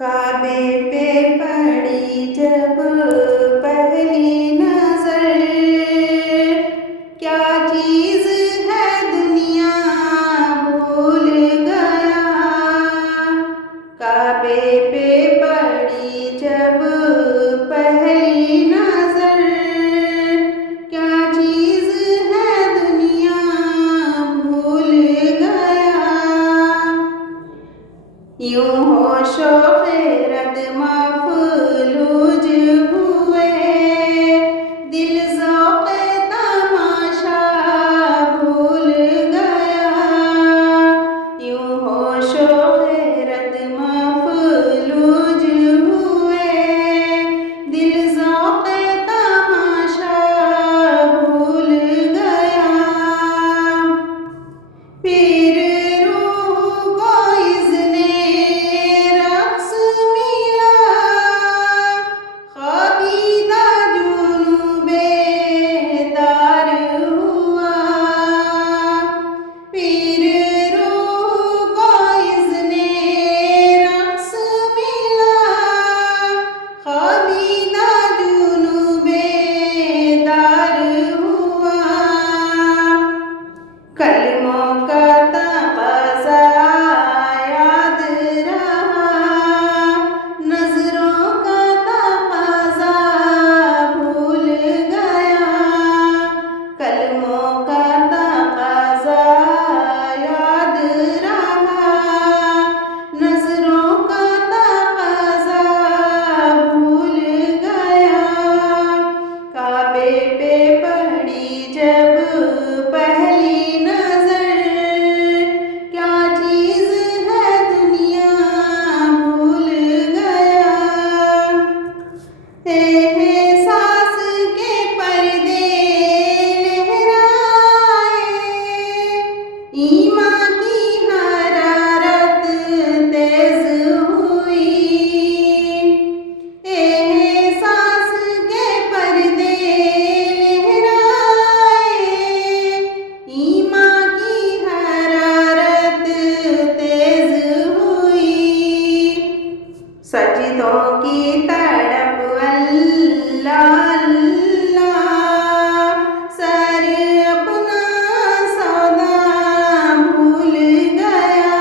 काबे पे पड़ी जब पहली नजर, क्या चीज है दुनिया भूल गया। काबे पे पड़ी जब पहली नजर, क्या चीज है दुनिया भूल गया। यूं होशो खैरत मफलूज हुए, दिल ज़ौक़े तमाशा भूल गया। यूं होशो खैरत मफलूज हुए, दिल ज़ौक़े तमाशा भूल गया। फिर कलमों का तक़ाज़ा याद रहा, नज़रों का तक़ाज़ा भूल गया। कलमों का तक़ाज़ा याद रहा, नज़रों का तक़ाज़ा भूल गया। काबे पे पड़ी जब पहली नजर, क्या चीज है दुनिया भूल गया। एहसास के पर्दे लहराए, ईमान की हरारत तेज हुई। एहसास के पर्दे लहराए, ईमान की हरारत तेज हुई। सजदों की तड़प अल्लाह अल्लाह, सर अपना सौदा भूल गया।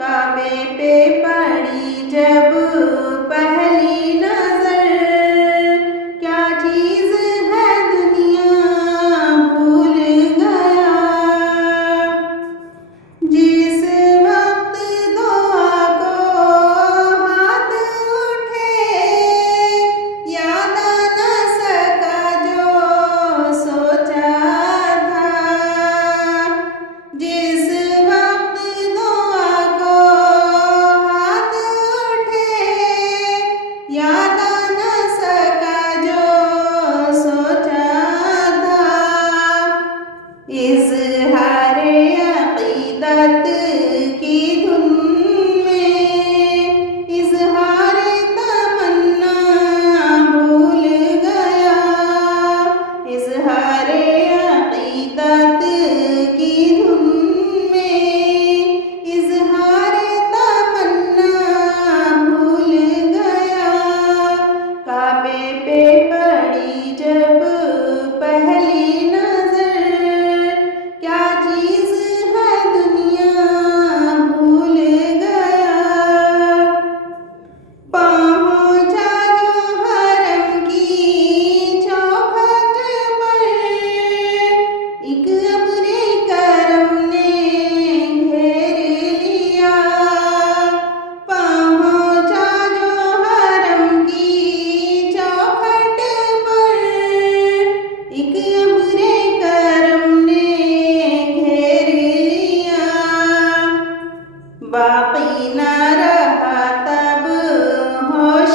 काबे पे पड़ी जब पहली नजर, क्या चीज है दुनिया भूल गया। जिस वक्त दुआ को हाथ उठे, याद न सका जो सोचा था। जिस वक्त दुआ को हाथ उठे, याद न सका जो सोचा था। इज़हारे अक़ीदत की धुन में, इज़हारे तमन्ना भूल गया। इज़हारे अक़ीदत की धुन में, इज़हारे तमन्ना भूल गया। काबे पे पड़ी जब पहली नजर, क्या चीज है दुनिया भूल गया। पहुंचा जो हरम की चौखट पर, एक अब्रे करम ने घेर लिया। पहुंचा जो हरम की चौखट पर, एक अब्रे करम ने घेर लिया। बाकी न रहा तब होश